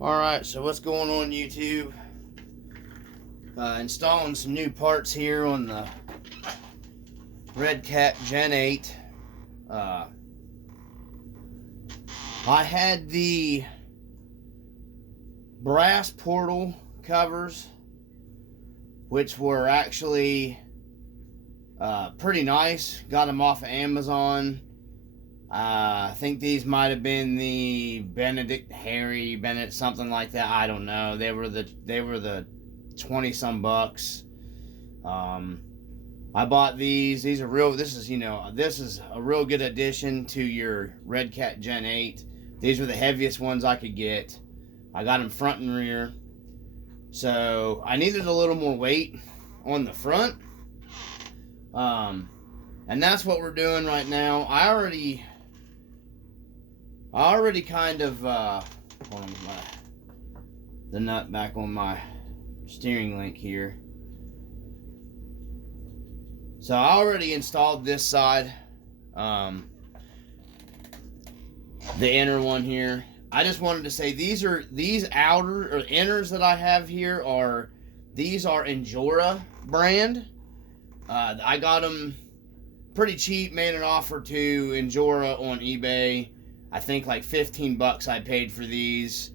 Alright, so what's going on YouTube? Installing some new parts here on the Red Gen 8. I had the brass portal covers, which were actually pretty nice. Got them off of Amazon. I think these might have been the Benedict something like that. I don't know. They were the 20 some bucks. I bought these. These are real. This is a real good addition to your Red Gen 8. These were the heaviest ones I could get. I got them front and rear. So I needed a little more weight on the front. And that's what we're doing right now. I already kind of hold on, the nut back on my steering link here. So I already installed this side, the inner one here. I just wanted to say these outer or inners that I have here are Injora brand. I got them pretty cheap. Made an offer to Injora on eBay. I think like 15 bucks I paid for these.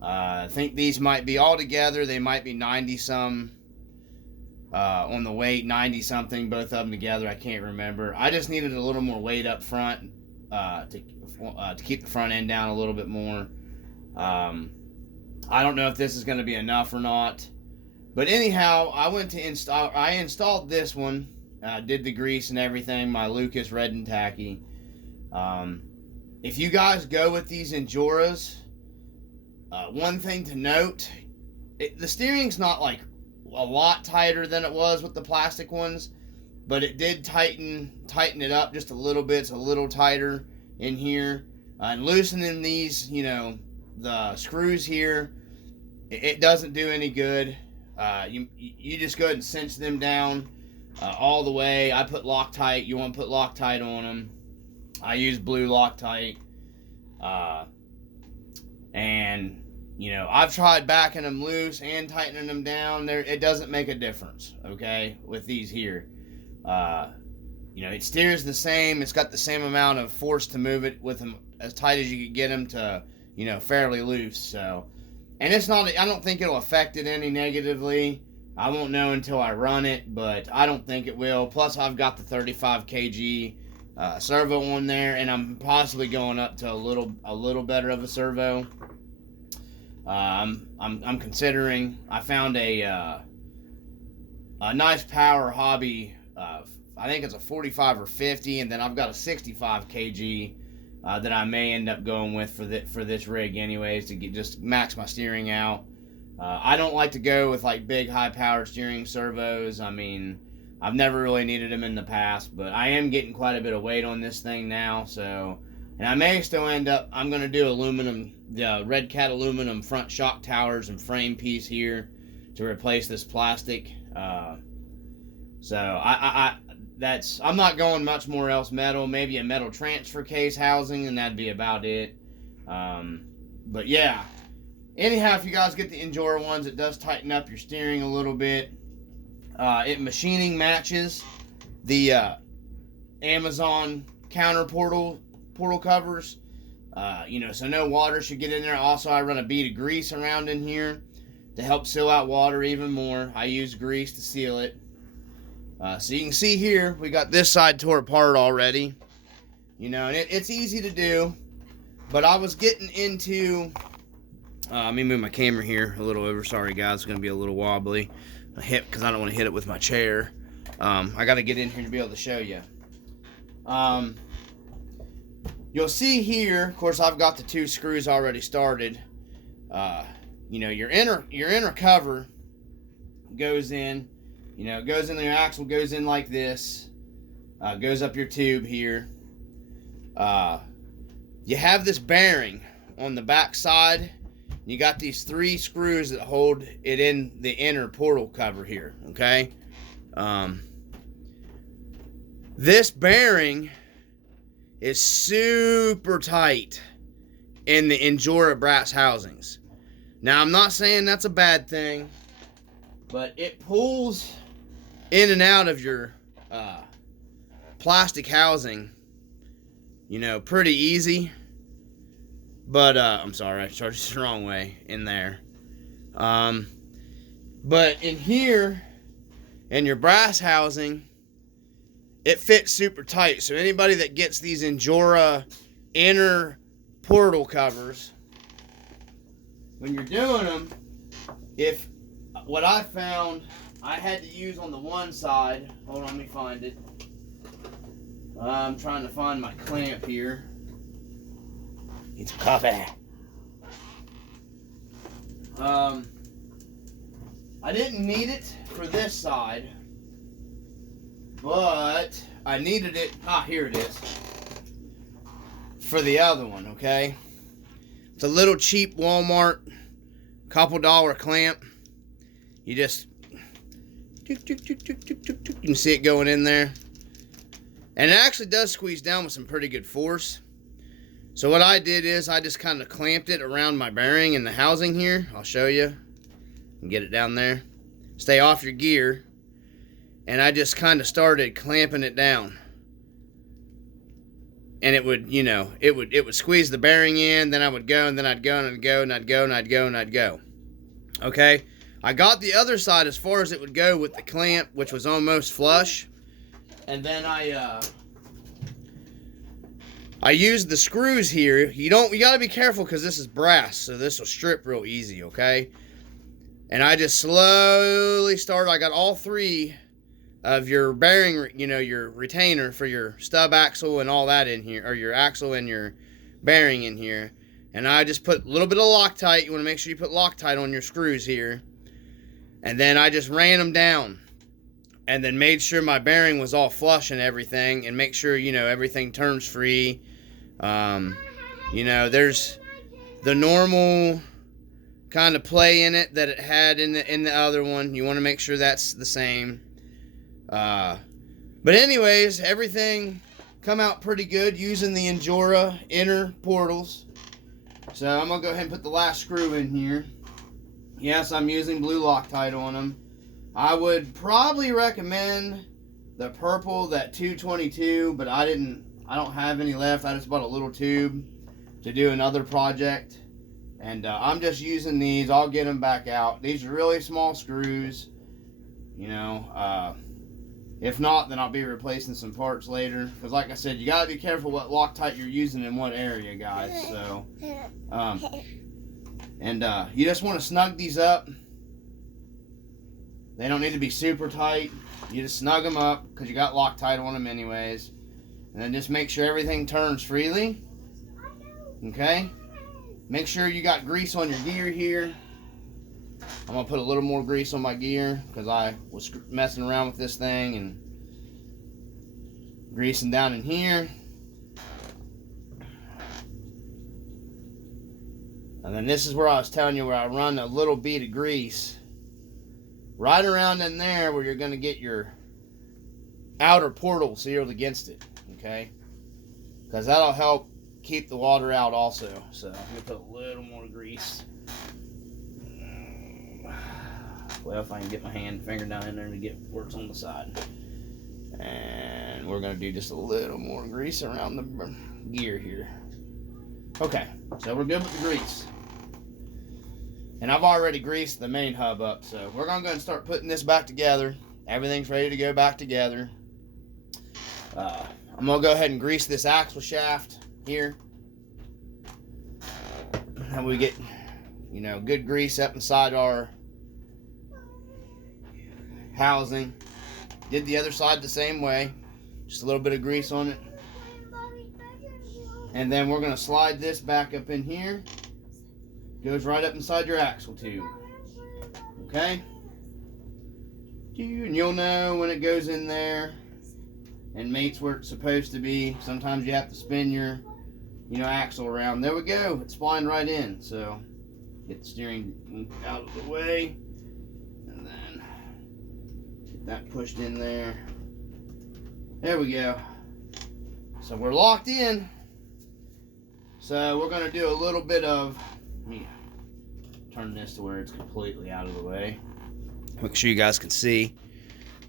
I think these might be all together. They might be 90 some on the weight, 90 something, both of them together. I can't remember. I just needed a little more weight up front to keep the front end down a little bit more. I don't know if this is going to be enough or not. But anyhow, I installed this one, did the grease and everything, my Lucas Red and Tacky. If you guys go with these Injoras, one thing to note, the steering's not like a lot tighter than it was with the plastic ones, but it did tighten it up just a little bit. It's a little tighter in here. And loosening these, the screws here, it doesn't do any good. You just go ahead and cinch them down all the way. I put Loctite. You want to put Loctite on them. I use blue Loctite. And, I've tried backing them loose and tightening them down. It doesn't make a difference, okay, with these here. It steers the same. It's got the same amount of force to move it with them as tight as you could get them to, fairly loose. So, and it's not, I don't think it'll affect it any negatively. I won't know until I run it, but I don't think it will. Plus, I've got the 35 kg servo on there, and I'm possibly going up to a little better of a servo. I'm considering. I found a nice power hobby. I think it's a 45 or 50, and then I've got a 65 kg that I may end up going with for this rig, anyways, to just max my steering out. I don't like to go with like big high power steering servos. I mean, I've never really needed them in the past, but I am getting quite a bit of weight on this thing now, so, and I may still end up, I'm going to do the Red Cat aluminum front shock towers and frame piece here to replace this plastic. So I'm not going much more else metal, maybe a metal transfer case housing, and that'd be about it. But yeah, anyhow, if you guys get the Injora ones, it does tighten up your steering a little bit. It machining matches the Amazon counter portal covers. So no water should get in there. Also, I run a bead of grease around in here to help seal out water even more. I use grease to seal it. So you can see here, we got this side tore apart already. And it's easy to do. But I was getting into... let me move my camera here a little over. Sorry, guys. It's going to be a little wobbly. Because I don't want to hit it with my chair. I got to get in here to be able to show you. You'll see here, of course, I've got the 2 screws already started. Your inner cover goes in. Goes in your axle, goes in like this. Goes up your tube here. You have this bearing on the back side. You got these 3 screws that hold it in the inner portal cover here, okay? This bearing is super tight in the Injora brass housings. Now, I'm not saying that's a bad thing, but it pulls in and out of your plastic housing, you know, pretty easy. But, I'm sorry, I charged it the wrong way in there. But in here, in your brass housing, it fits super tight. So anybody that gets these Injora inner portal covers, when you're doing them, if what I found I had to use on the one side, hold on, let me find it. I'm trying to find my clamp here. Need some coffee. I didn't need it for this side, but I needed it, here it is, for the other one, okay? It's a little cheap Walmart, couple dollar clamp. You just, you can see it going in there. And it actually does squeeze down with some pretty good force. So what I did is I just kind of clamped it around my bearing in the housing here. I'll show you. And get it down there. Stay off your gear. And I just kind of started clamping it down. And it would, you know, it would squeeze the bearing in, then I would go, and then I'd go, and I'd go, and I'd go, and I'd go, and I'd go. Okay? I got the other side as far as it would go with the clamp, which was almost flush. And then I used the screws here. You gotta be careful because this is brass, so this will strip real easy, okay? And I just slowly started. I got all three of your bearing, you know, your retainer for your stub axle and all that in here, or your axle and your bearing in here. And I just put a little bit of Loctite. You want to make sure you put Loctite on your screws here. And then I just ran them down. And then made sure my bearing was all flush and everything. And make sure, you know, everything turns free. You know, there's the normal kind of play in it that it had in the other one. You want to make sure that's the same. But anyways, everything come out pretty good using the Injora inner portals. So I'm going to go ahead and put the last screw in here. Yes, I'm using blue Loctite on them. I would probably recommend the purple, that 222, but I don't have any left. I just bought a little tube to do another project. And I'm just using these. I'll get them back out. These are really small screws. You know, if not, then I'll be replacing some parts later. Because like I said, you got to be careful what Loctite you're using in what area, guys. So, you just want to snug these up. They don't need to be super tight. You just snug them up because you got Loctite on them anyways. And then just make sure everything turns freely. Okay? Make sure you got grease on your gear here. I'm going to put a little more grease on my gear because I was messing around with this thing and greasing down in here. And then this is where I was telling you where I run a little bead of grease right around in there where you're going to get your outer portal sealed against it. Okay? Because that'll help keep the water out also. So I'm going to put a little more grease. Well, if I can get my finger down in there to get where it's on the side. And we're going to do just a little more grease around the gear here. Okay, so we're good with the grease. And I've already greased the main hub up, so we're going to go and start putting this back together. Everything's ready to go back together. I'm going to go ahead and grease this axle shaft here. And we get, you know, good grease up inside our housing. Did the other side the same way. Just a little bit of grease on it. And then we're going to slide this back up in here. Goes right up inside your axle tube. Okay? And you'll know when it goes in there and mates where it's supposed to be. Sometimes you have to spin your, you know, axle around. There we go. It's flying right in. So get the steering out of the way. And then get that pushed in there. There we go. So we're locked in. So we're going to do a little bit of, turn this to where it's completely out of the way. Make sure you guys can see.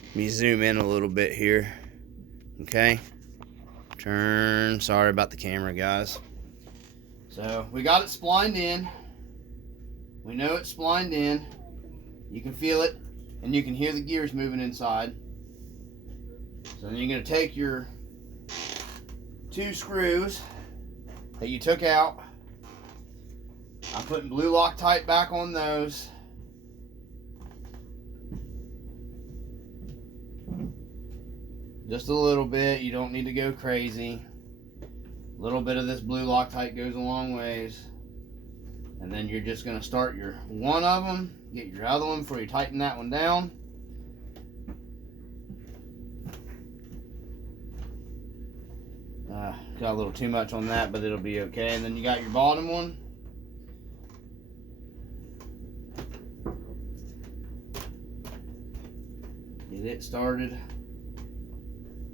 Let me zoom in a little bit here. Okay. Turn. Sorry about the camera, guys. So we got it splined in. We know it's splined in. You can feel it, and you can hear the gears moving inside. So then you're going to take your 2 screws that you took out. I'm putting blue Loctite back on those. Just a little bit. You don't need to go crazy. A little bit of this blue Loctite goes a long ways. And then you're just going to start your one of them. Get your other one before you tighten that one down. Got a little too much on that, but it'll be okay. And then you got your bottom one. Get it started.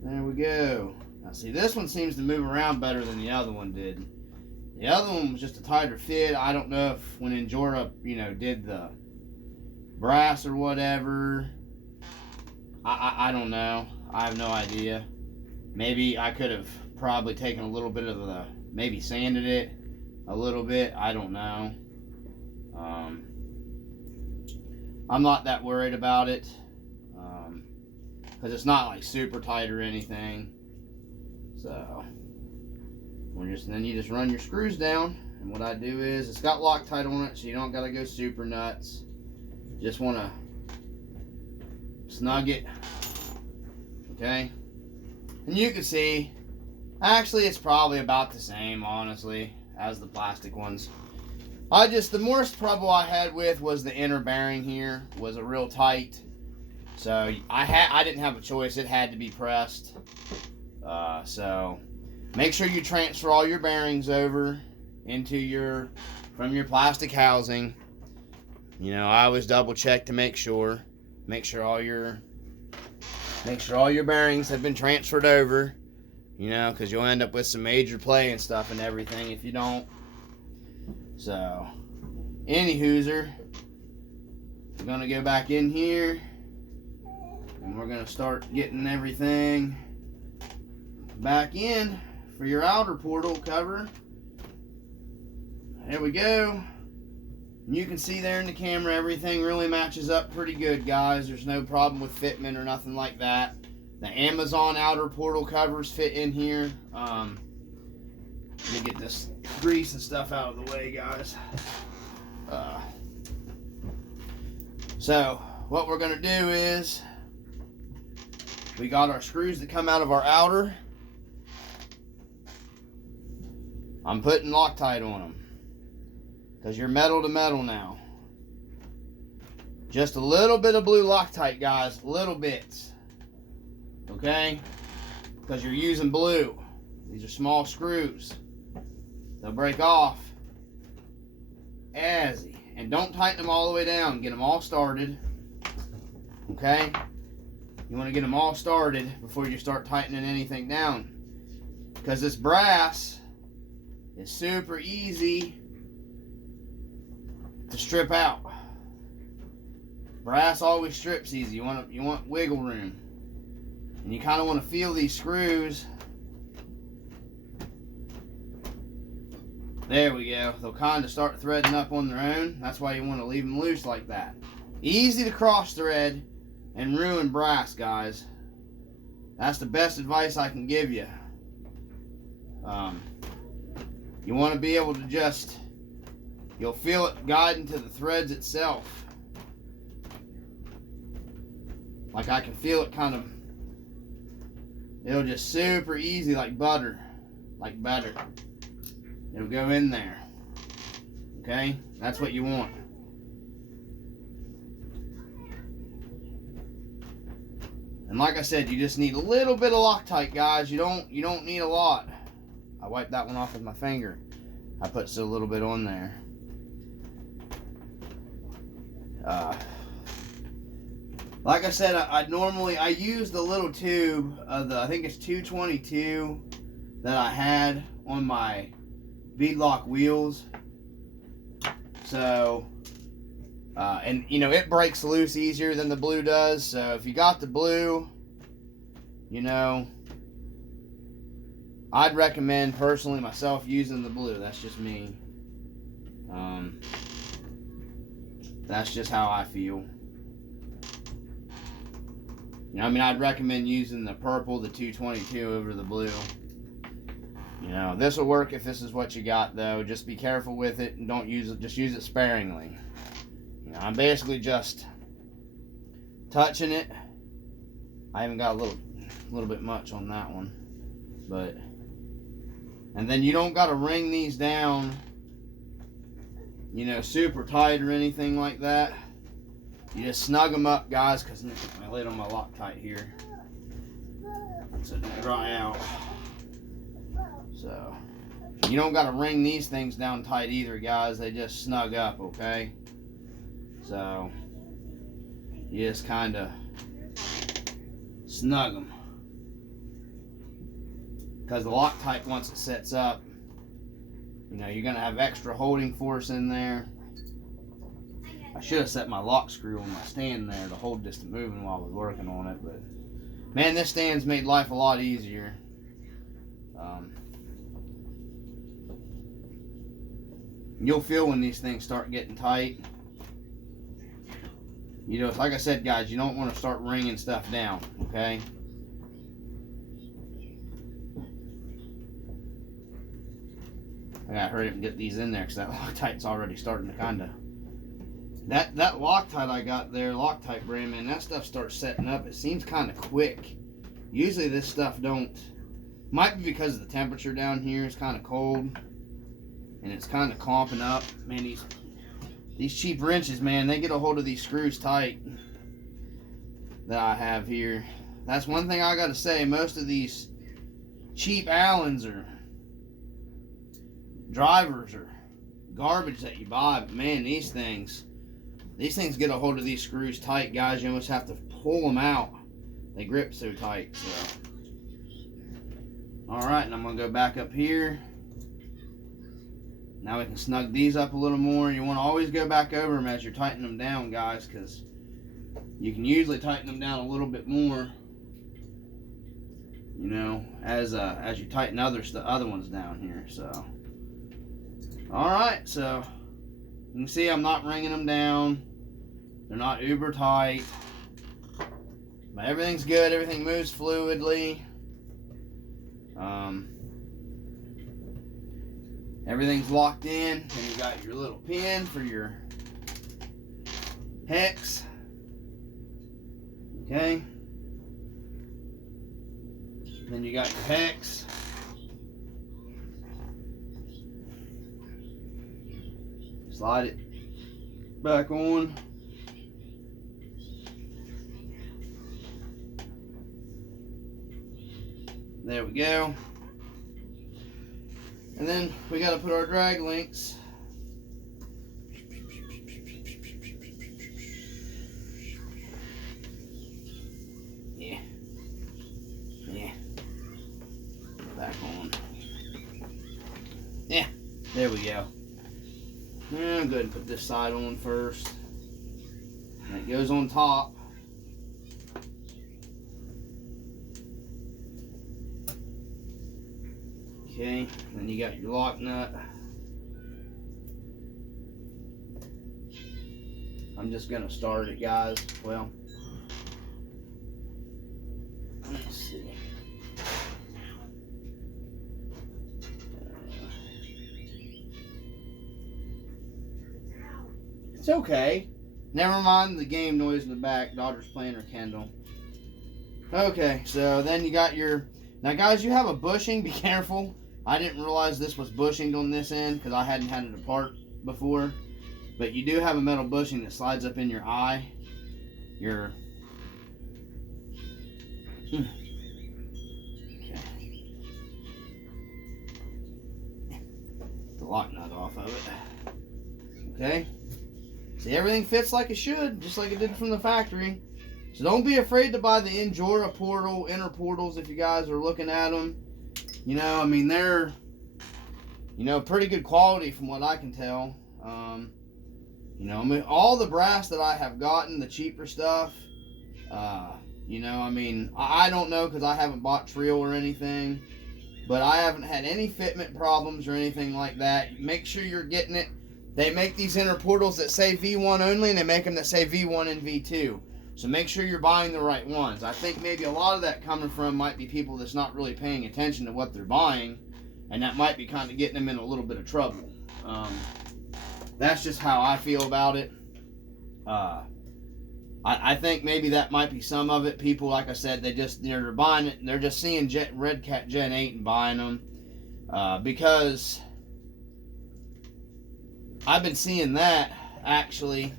There we go. Now see, this one seems to move around better than the other one did. The other one was just a tighter fit. I don't know if when Injora, did the brass or whatever. I don't know. I have no idea. Maybe I could have probably taken a little bit of maybe sanded it a little bit. I don't know. I'm not that worried about it. Because it's not like super tight or anything. So then you just run your screws down, and what I do is, it's got Loctite on it, so you don't gotta go super nuts. Just want to snug it. Okay, and you can see actually it's probably about the same, honestly, as the plastic ones. The most trouble I had with was the inner bearing here was a real tight. So I didn't have a choice. It had to be pressed. So make sure you transfer all your bearings over into from your plastic housing. I always double check to make sure all your bearings have been transferred over. Because you'll end up with some major play and stuff and everything if you don't. So, anywhooser, we're gonna go back in here. And we're going to start getting everything back in for your outer portal cover. There we go. And you can see there in the camera, everything really matches up pretty good, guys. There's no problem with fitment or nothing like that. The Amazon outer portal covers fit in here. Let me get this grease and stuff out of the way, guys. So, what we're going to do is, we got our screws that come out of our outer. I'm putting Loctite on them because you're metal to metal now. Just a little bit of blue Loctite, guys. Little bits. Okay? Because you're using blue. These are small screws. They'll break off. Easy. And don't tighten them all the way down. Get them all started. Okay? You want to get them all started before you start tightening anything down. Because this brass is super easy to strip out. Brass always strips easy. You want wiggle room. And you kind of want to feel these screws. There we go. They'll kind of start threading up on their own. That's why you want to leave them loose like that. Easy to cross thread and ruin brass, guys. That's the best advice I can give you. You want to be able to you'll feel it guiding to the threads itself. Like I can feel it it'll just super easy like butter. Like butter. It'll go in there. Okay? That's what you want. And like I said, you just need a little bit of Loctite, guys. You don't need a lot. I wiped that one off with my finger. I put a little bit on there. Like I said, I use the little tube of I think it's 222 that I had on my beadlock wheels. So And you know, it breaks loose easier than the blue does. So if you got the blue, you know, I'd recommend personally myself using the blue. That's just me. That's just how I feel. You know, I mean, I'd recommend using the purple, the 222 over the blue. You know, this will work if this is what you got, though. Just be careful with it and don't use it. Just use it sparingly. You know, I'm basically just touching it. I even got a little bit much on that one, but. And then you don't got to wring these down, you know, super tight or anything like that. You just snug them up, guys, because I'm going to put my lid on my Loctite here so it don't dry out. So, you don't got to wring these things down tight either, guys. They just snug up, okay? So, you just kind of snug them. Because the Loctite, once it sets up, you know, you're going to have extra holding force in there. I should have set my lock screw on my stand there to hold this to moving while I was working on it. But, man, this stand's made life a lot easier. You'll feel when these things start getting tight. You know, like I said, guys, you don't want to start wringing stuff down, okay? I gotta hurry up and get these in there because that Loctite's already starting to kind of... That Loctite I got there, Loctite brand, man, that stuff starts setting up. It seems kind of quick. Usually this stuff don't... Might be because of the temperature down here. It's kind of cold. And it's kind of clumping up. Man, these cheap wrenches, man, they get a hold of these screws tight that I have here. That's one thing I gotta say. Most of these cheap Allens or drivers or garbage that you buy, but man, these things get a hold of these screws tight, guys. You almost have to pull them out. They grip so tight. So, all right, and I'm gonna go back up here. Now we can snug these up a little more. You want to always go back over them as you're tightening them down, guys, because you can usually tighten them down a little bit more, you know, as you tighten the other ones down here. So, all right, so you can see I'm not wringing them down. They're not uber tight, but everything's good. Everything moves fluidly. Everything's locked in, and you got your little pin for your hex. Okay. Then you got your hex. Slide it back on. There we go. And then we got to put our drag links. Yeah. Back on. Yeah. There we go. I'm going to put this side on first. And it goes on top. Okay, then you got your lock nut. I'm just gonna start it, guys. Well, let's see. It's okay. Never mind the game noise in the back. Daughter's playing her Kindle. Okay, so then you got your... Now, guys, you have a bushing. Be careful. I didn't realize this was bushinged on this end because I hadn't had it apart before. But you do have a metal bushing that slides up in your eye. Okay. The lock nut off of it. Okay. See, everything fits like it should, just like it did from the factory. So don't be afraid to buy the Injora inner portals if you guys are looking at them. You know, I mean, they're, you know, pretty good quality from what I can tell. You You know, I mean, all the brass that I have gotten, the cheaper stuff, you know, I mean, I don't know because I haven't bought Trill or anything, but I haven't had any fitment problems or anything like that. Make sure you're getting it. They make these inner portals that say V1 only, and they make them that say V1 and V2. So make sure you're buying the right ones. I think maybe a lot of that coming from might be people that's not really paying attention to what they're buying, and that might be kind of getting them in a little bit of trouble. That's just how I feel about it. I think maybe that might be some of it. People, like I said, they're buying it. They're just seeing Red Cat Gen 8 and buying them because I've been seeing that actually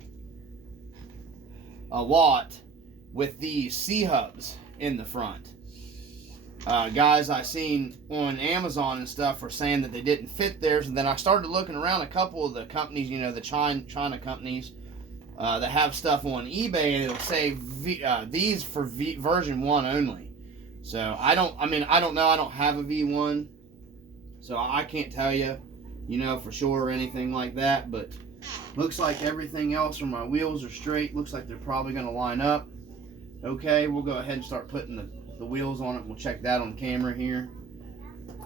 a lot with these C-hubs in the front. Guys I seen on Amazon and stuff were saying that they didn't fit theirs, and then I started looking around a couple of the companies, you know, the China companies that have stuff on eBay, and it'll say these for version 1 only. So I don't know. I don't have a V1, so I can't tell you, you know, for sure or anything like that. But looks like everything else from my wheels are straight. Looks like they're probably going to line up. Okay, we'll go ahead and start putting the wheels on it. We'll check that on camera here,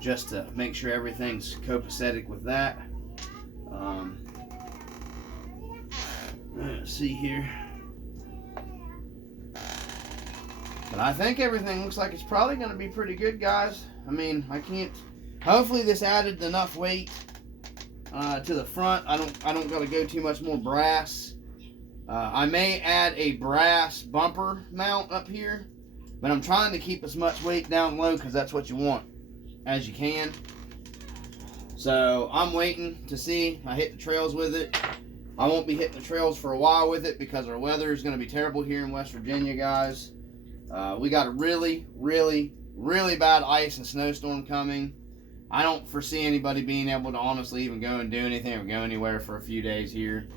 just to make sure everything's copacetic with that. Let's see here. But I think everything looks like it's probably going to be pretty good, guys. I mean, hopefully this added enough weight to the front. I don't got to go too much more brass. I may add a brass bumper mount up here, but I'm trying to keep as much weight down low because that's what you want as you can. So I'm waiting to see. I hit the trails with it. I won't be hitting the trails for a while with it because our weather is going to be terrible here in West Virginia, guys. We got a really, really, really bad ice and snowstorm coming. I don't foresee anybody being able to honestly even go and do anything or go anywhere for a few days here.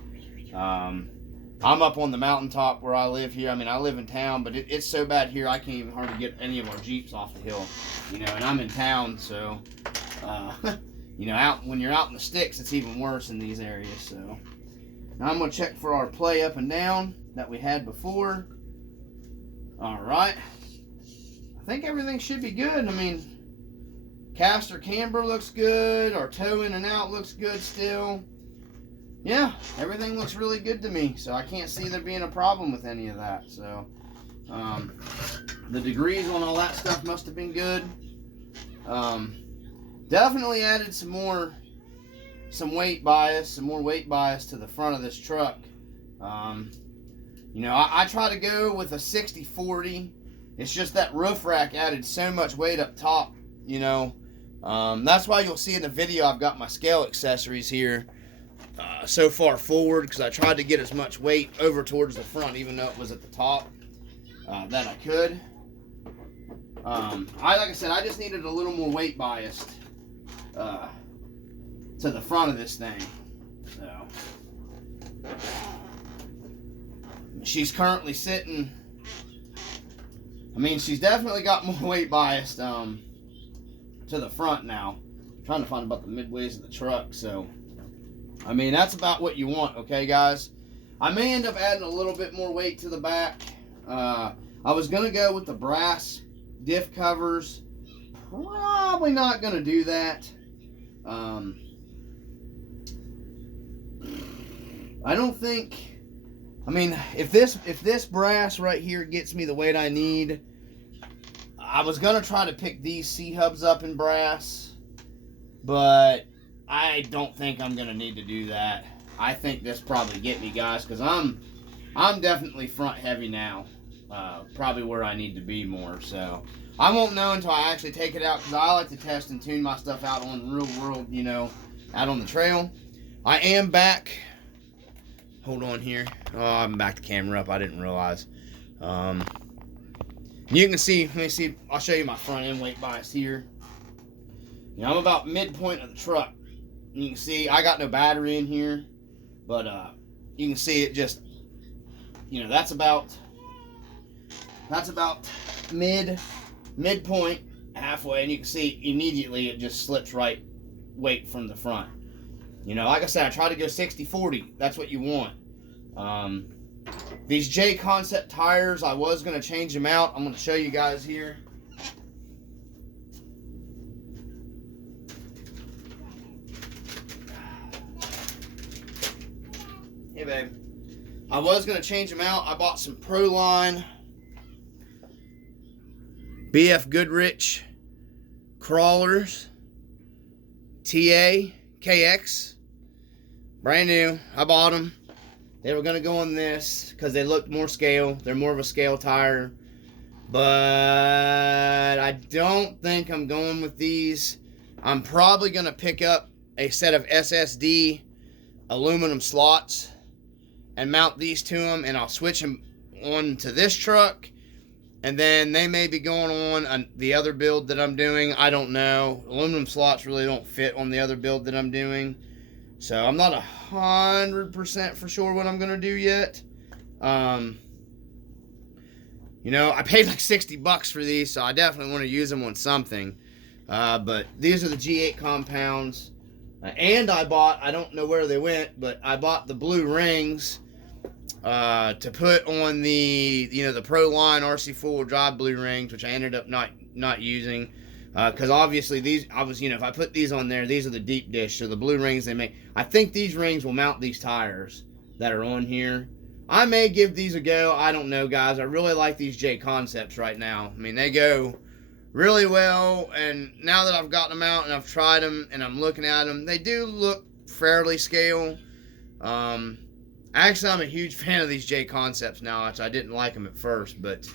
I'm up on the mountaintop where I live here. I mean, I live in town, but it's so bad here I can't even hardly get any of our Jeeps off the hill. You know, and I'm in town, so, you know, when you're out in the sticks, it's even worse in these areas, so. Now I'm going to check for our play up and down that we had before. Alright. I think everything should be good. I mean, caster camber looks good. Our toe in and out looks good still. Yeah, everything looks really good to me. So I can't see there being a problem with any of that. So, the degrees on all that stuff must have been good. Definitely added some more weight bias, some more weight bias to the front of this truck. You know, I try to go with a 60-40. It's just that roof rack added so much weight up top, you know. That's why you'll see in the video I've got my scale accessories here so far forward, because I tried to get as much weight over towards the front, even though it was at the top, that I could. Like I said, I just needed a little more weight biased to the front of this thing. So she's currently sitting, I mean, she's definitely got more weight biased to the front now. I'm trying to find about the midways of the truck. So I mean, that's about what you want, okay, guys? I may end up adding a little bit more weight to the back. I was gonna go with the brass diff covers. Probably not gonna do that. I don't think, I mean, if this brass right here gets me the weight I need, I was gonna try to pick these C-hubs up in brass, but I don't think I'm gonna need to do that. I think this probably get me, guys, because I'm definitely front heavy now, probably where I need to be more. So I won't know until I actually take it out, because I like to test and tune my stuff out on real world, you know, out on the trail. I am back. Hold on here. Oh, I'm back the camera up. I didn't realize. You can see, let me see, I'll show you my front end weight bias here. You know, I'm about midpoint of the truck. You can see I got no battery in here, but you can see it just, you know, that's about midpoint, halfway, and you can see immediately it just slips weight from the front. You know, like I said, I try to go 60-40. That's what you want. These J Concept tires, I was going to change them out. I'm going to show you guys here. Hey, babe. I was going to change them out. I bought some Proline BF Goodrich crawlers. TA KX. Brand new. I bought them. They were going to go on this because they looked more scale. They're more of a scale tire. But I don't think I'm going with these. I'm probably going to pick up a set of SSD aluminum slots and mount these to them, and I'll switch them on to this truck, and then they may be going on the other build that I'm doing. I don't know. Aluminum slots really don't fit on the other build that I'm doing, so I'm not 100% for sure what I'm gonna do yet. You know, I paid like $60 for these, so I definitely want to use them on something. But these are the G8 compounds. And I bought, I don't know where they went, but I bought the blue rings to put on the, you know, the Proline RC four-wheel drive blue rings, which I ended up not using. Because obviously these, if I put these on there, these are the deep dish, so the blue rings they make. I think these rings will mount these tires that are on here. I may give these a go. I don't know, guys. I really like these J Concepts right now. I mean, they go really well, and now that I've gotten them out and I've tried them and I'm looking at them, they do look fairly scale. Actually, I'm a huge fan of these J Concepts now, which I didn't like them at first, but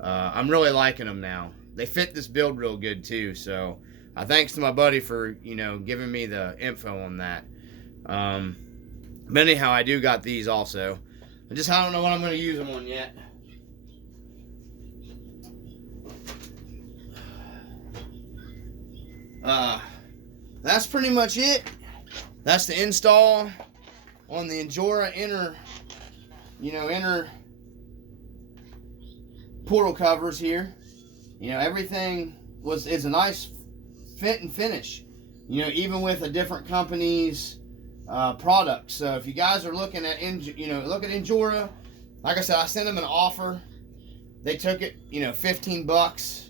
I'm really liking them now. They fit this build real good too, so thanks to my buddy for, you know, giving me the info on that. But anyhow, I do got these also. I don't know what I'm going to use them on yet. That's pretty much it. That's the install on the Injora inner portal covers here. You know, everything is a nice fit and finish. You know, even with a different company's product. So if you guys are looking at look at Injora. Like I said, I sent them an offer. They took it, $15.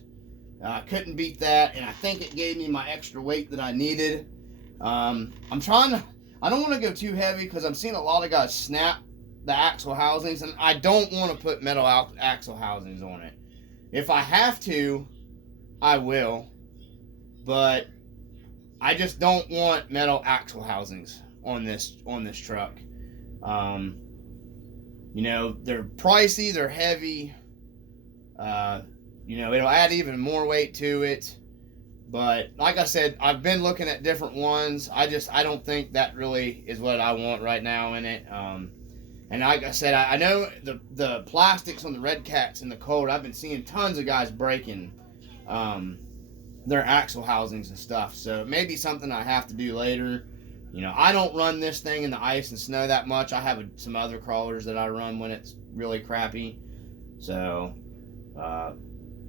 Couldn't beat that, and I think it gave me my extra weight that I needed. I don't want to go too heavy because I'm seeing a lot of guys snap the axle housings, and I don't want to put metal axle housings on it. If I have to, I will, but I just don't want metal axle housings on this truck. They're pricey, they're heavy. It'll add even more weight to it. But like I said, I've been looking at different ones. I don't think that really is what I want right now in it. And like I said, I know the plastics on the Red Cats in the cold, I've been seeing tons of guys breaking their axle housings and stuff. So it may be something I have to do later. I don't run this thing in the ice and snow that much. I have some other crawlers that I run when it's really crappy. So,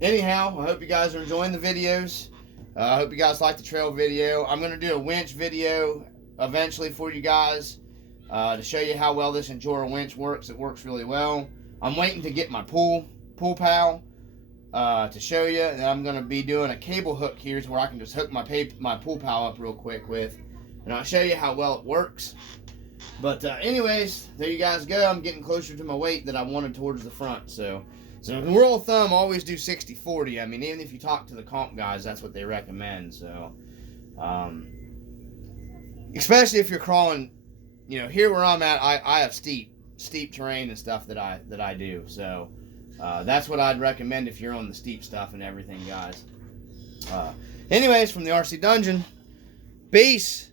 anyhow, I hope you guys are enjoying the videos. I hope you guys like the trail video. I'm going to do a winch video eventually for you guys to show you how well this Injora winch works. It works really well. I'm waiting to get my pool pal to show you. And I'm going to be doing a cable hook here where I can just hook my pool pal up real quick with. And I'll show you how well it works. But anyways, there you guys go. I'm getting closer to my weight that I wanted towards the front. So rule of thumb, always do 60-40. I mean, even if you talk to the comp guys, that's what they recommend. So, especially if you're crawling, here where I'm at, I have steep terrain and stuff that I do. So, that's what I'd recommend if you're on the steep stuff and everything, guys. Anyways, from the RC Dungeon, peace.